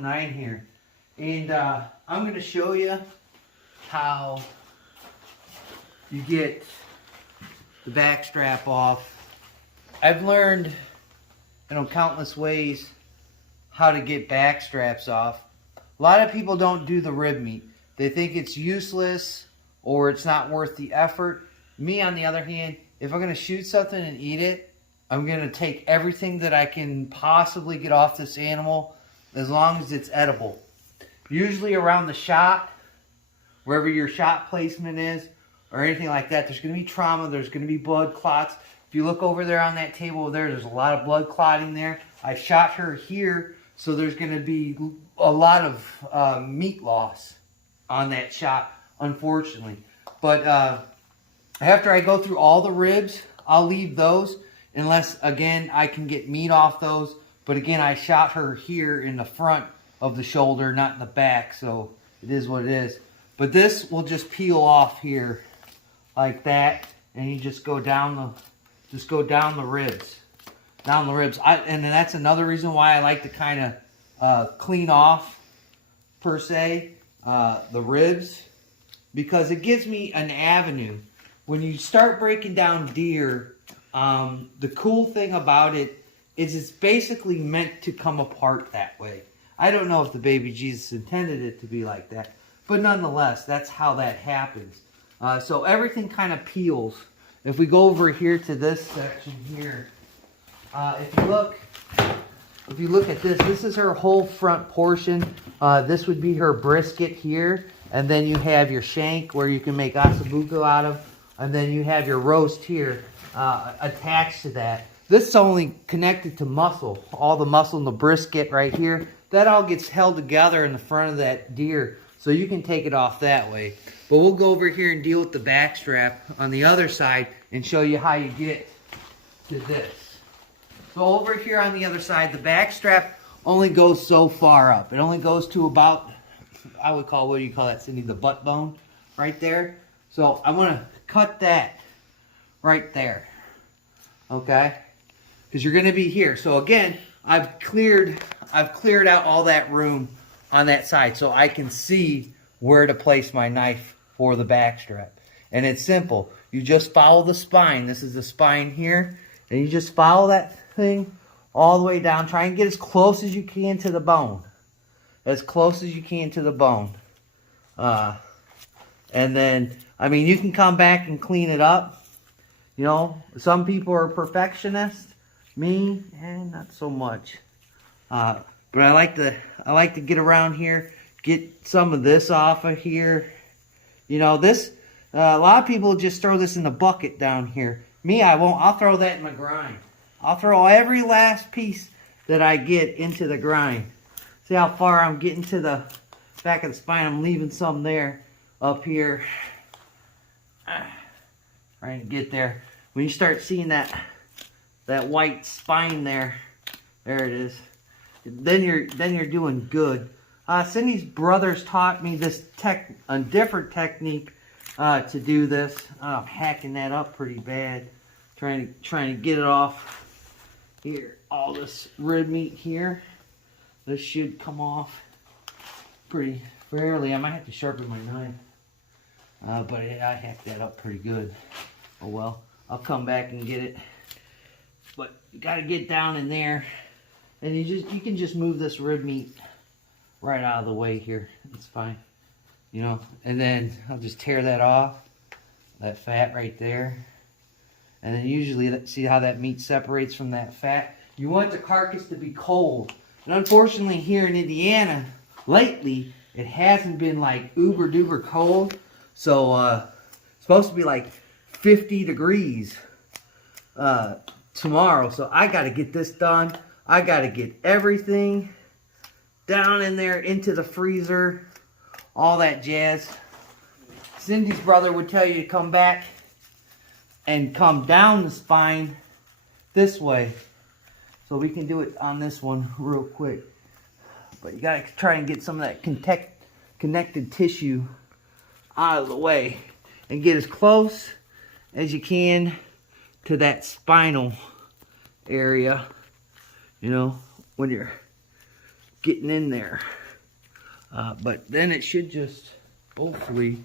9 here. And I'm going to show you how you get the back strap off. I've learned, countless ways how to get back straps off. A lot of people don't do the rib meat. They think it's useless or it's not worth the effort. Me, on the other hand, if I'm going to shoot something and eat it, I'm going to take everything that I can possibly get off this animal as long as it's edible. Usually around the shot, wherever your shot placement is, or anything like that, there's going to be trauma, there's going to be blood clots. If you look over there on that table there's a lot of blood clotting there. I shot her here, so there's going to be a lot of meat loss on that shot, unfortunately. But after I go through all the ribs, I'll leave those unless, again, I can get meat off those. But again, I shot her here in the front of the shoulder, not in the back, so it is what it is. But this will just peel off here like that, and you just go down the ribs. And then that's another reason why I like to kind of clean off, per se, the ribs, because it gives me an avenue. When you start breaking down deer, the cool thing about it is it's basically meant to come apart that way. I don't know if the baby Jesus intended it to be like that, but nonetheless, that's how that happens. So everything kind of peels. If we go over here to this section here, if you look at this, this is her whole front portion. This would be her brisket here, and then you have your shank where you can make ossobuco out of, and then you have your roast here attached to that. This is only connected to muscle. All the muscle in the brisket right here, that all gets held together in the front of that deer, so you can take it off that way. But we'll go over here and deal with the back strap on the other side and show you how you get to this. So over here on the other side, the back strap only goes so far up. It only goes to about, I would call, what do you call that, Cindy? The butt bone right there. So I want to cut that right there, okay? Because you're going to be here. So again, I've cleared out all that room on that side so I can see where to place my knife for the back strap. And it's simple. You just follow the spine. This is the spine here. And you just follow that thing all the way down. Try and get as close as you can to the bone. As close as you can to the bone. And then, I mean, you can come back and clean it up. You know, some people are perfectionists. Me, not so much. But I like to get around here, get some of this off of here. You know, this, a lot of people just throw this in the bucket down here. Me, I won't. I'll throw that in the grind. I'll throw every last piece that I get into the grind. See how far I'm getting to the back of the spine. I'm leaving some there, up here. Trying to get there. When you start seeing that white spine there it is. Then you're doing good. Cindy's brothers taught me this a different technique to do this. I'm hacking that up pretty bad, trying to get it off here. All this rib meat here. This should come off pretty fairly. I might have to sharpen my knife, but I hacked that up pretty good. Oh well, I'll come back and get it. But you got to get down in there. And you can just move this rib meat right out of the way here. It's fine. You know, and then I'll just tear that off. That fat right there. And then usually, see how that meat separates from that fat? You want the carcass to be cold. And unfortunately here in Indiana, lately, it hasn't been like uber duper cold. So, it's supposed to be like 50 degrees tomorrow. So I got to get this done. I got to get everything down in there into the freezer, all that jazz. Cindy's brother would tell you to come back and come down the spine this way. So we can do it on this one real quick. But you got to try and get some of that connected tissue out of the way and get as close as you can to that spinal area. You know, when you're getting in there. But then it should just hopefully,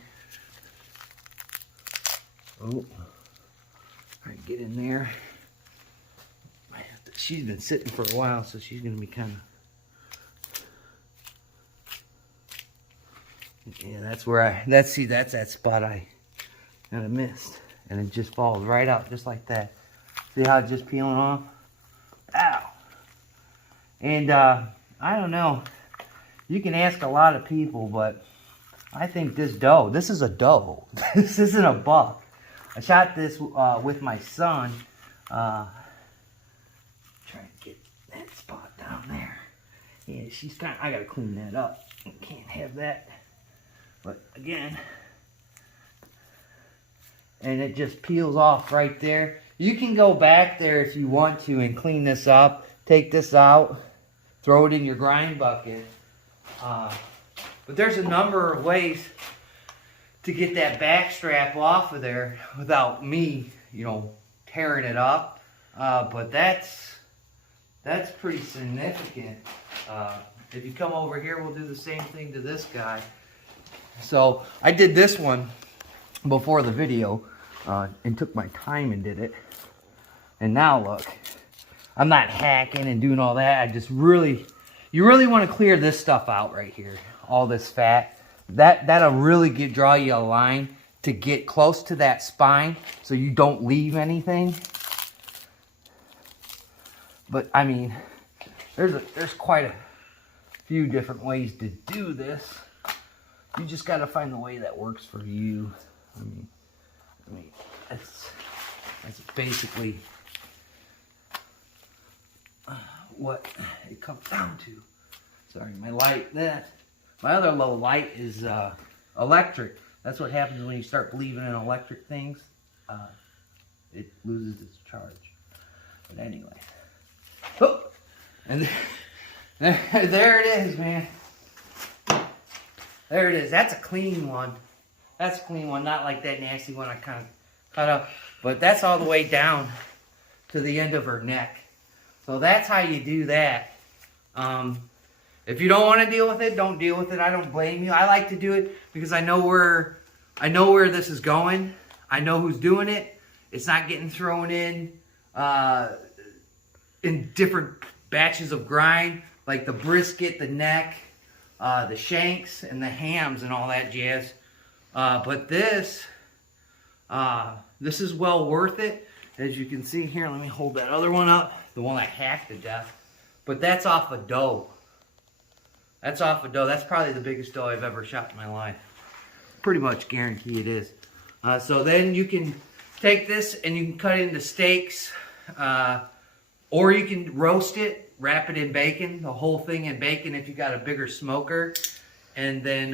all right, get in there. She's been sitting for a while, so she's gonna be kind of, yeah, that's where that's that spot I kind of missed, and it just falls right out just like that. See how it's just peeling off? Ow! And I don't know, you can ask a lot of people, but I think this doe, this is a doe. This isn't a buck. I shot this with my son. Trying to get that spot down there. Yeah, she's kind of, I gotta clean that up. Can't have that. But again, and it just peels off right there. You can go back there if you want to and clean this up. Take this out, throw it in your grind bucket. But there's a number of ways to get that back strap off of there without me, tearing it up. But that's pretty significant. If you come over here, we'll do the same thing to this guy. So I did this one before the video and took my time and did it. And now look, I'm not hacking and doing all that. I just you really want to clear this stuff out right here. All this fat. That'll really draw you a line to get close to that spine so you don't leave anything. But I mean, there's quite a few different ways to do this. You just got to find the way that works for you. I mean, that's basically what it comes down to. Sorry, my other little light is electric. That's what happens when you start believing in electric things. It loses its charge. But anyway. Oh, and there it is, man. There it is. That's a clean one. That's a clean one. Not like that nasty one I kind of cut up. But that's all the way down to the end of her neck. So that's how you do that. If you don't want to deal with it, don't deal with it. I don't blame you. I like to do it because I know where this is going. I know who's doing it. It's not getting thrown in different batches of grind, like the brisket, the neck, the shanks, and the hams and all that jazz. But this is well worth it. As you can see here, let me hold that other one up, the one I hacked to death. But that's off a doe. That's off a doe. That's probably the biggest doe I've ever shot in my life. Pretty much guarantee it is. So then you can take this and you can cut it into steaks, or you can roast it, wrap it in bacon, the whole thing in bacon if you got a bigger smoker, and then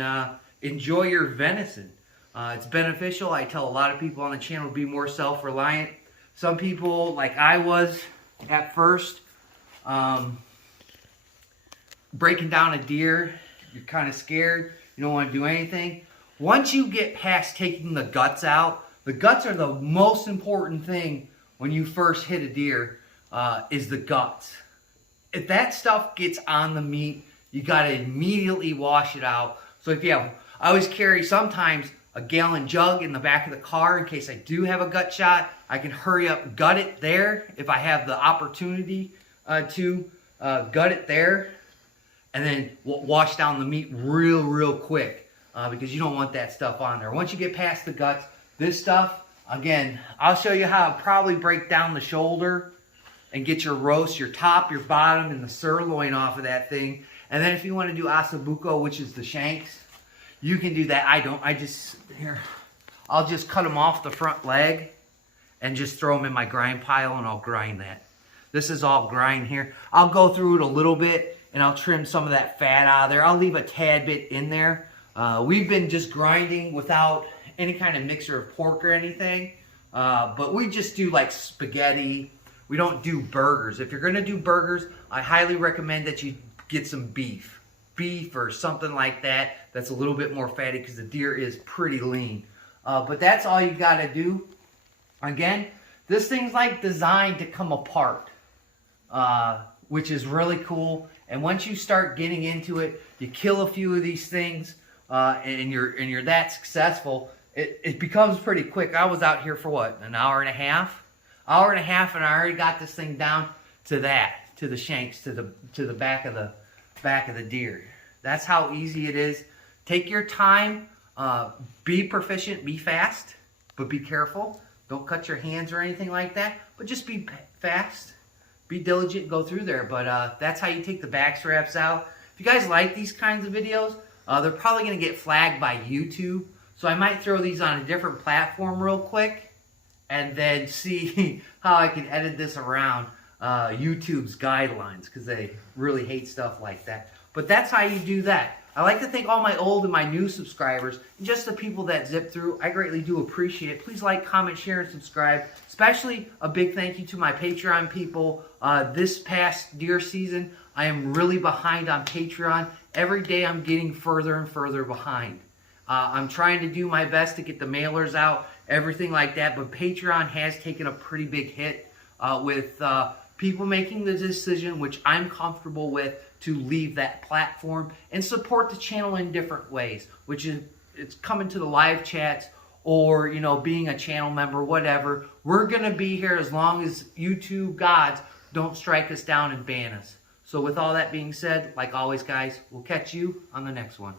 enjoy your venison. It's beneficial. I tell a lot of people on the channel to be more self-reliant. Some people, like I was at first, breaking down a deer, you're kind of scared, you don't want to do anything. Once you get past taking the guts out, the guts are the most important thing when you first hit a deer, is the guts. If that stuff gets on the meat, you got to immediately wash it out. So if you have, I always carry sometimes a gallon jug in the back of the car in case I do have a gut shot. I can hurry up, gut it there if I have the opportunity to gut it there, and then wash down the meat real quick because you don't want that stuff on there. Once you get past the guts, this stuff, again, I'll show you how to probably break down the shoulder and get your roast, your top, your bottom, and the sirloin off of that thing. And then if you want to do ossobuco, which is the shanks, you can do that. I'll just cut them off the front leg and just throw them in my grind pile and I'll grind that. This is all grind here. I'll go through it a little bit and I'll trim some of that fat out of there. I'll leave a tad bit in there. We've been just grinding without any kind of mixer of pork or anything. But we just do like spaghetti. We don't do burgers. If you're gonna do burgers, I highly recommend that you get some beef or something like that that's a little bit more fatty because the deer is pretty lean. But that's all you gotta do. Again, this thing's like designed to come apart which is really cool. And once you start getting into it, you kill a few of these things, and you're that successful. It becomes pretty quick. I was out here for what, an hour and a half, and I already got this thing down to the shanks, to the back of the deer. That's how easy it is. Take your time. Be proficient. Be fast, but be careful. Don't cut your hands or anything like that. But just be fast. Be diligent. Go through there. But that's how you take the back straps out. If you guys like these kinds of videos, they're probably going to get flagged by YouTube. So I might throw these on a different platform real quick and then see how I can edit this around YouTube's guidelines, because they really hate stuff like that. But that's how you do that. I like to thank all my old and my new subscribers, and just the people that zip through. I greatly do appreciate it. Please like, comment, share, and subscribe. Especially a big thank you to my Patreon people. This past deer season, I am really behind on Patreon. Every day I'm getting further and further behind. I'm trying to do my best to get the mailers out, everything like that, but Patreon has taken a pretty big hit with people making the decision, which I'm comfortable with, to leave that platform and support the channel in different ways, which is it's coming to the live chats or, you know, being a channel member, whatever. We're going to be here as long as YouTube gods don't strike us down and ban us. So with all that being said, like always, guys, we'll catch you on the next one.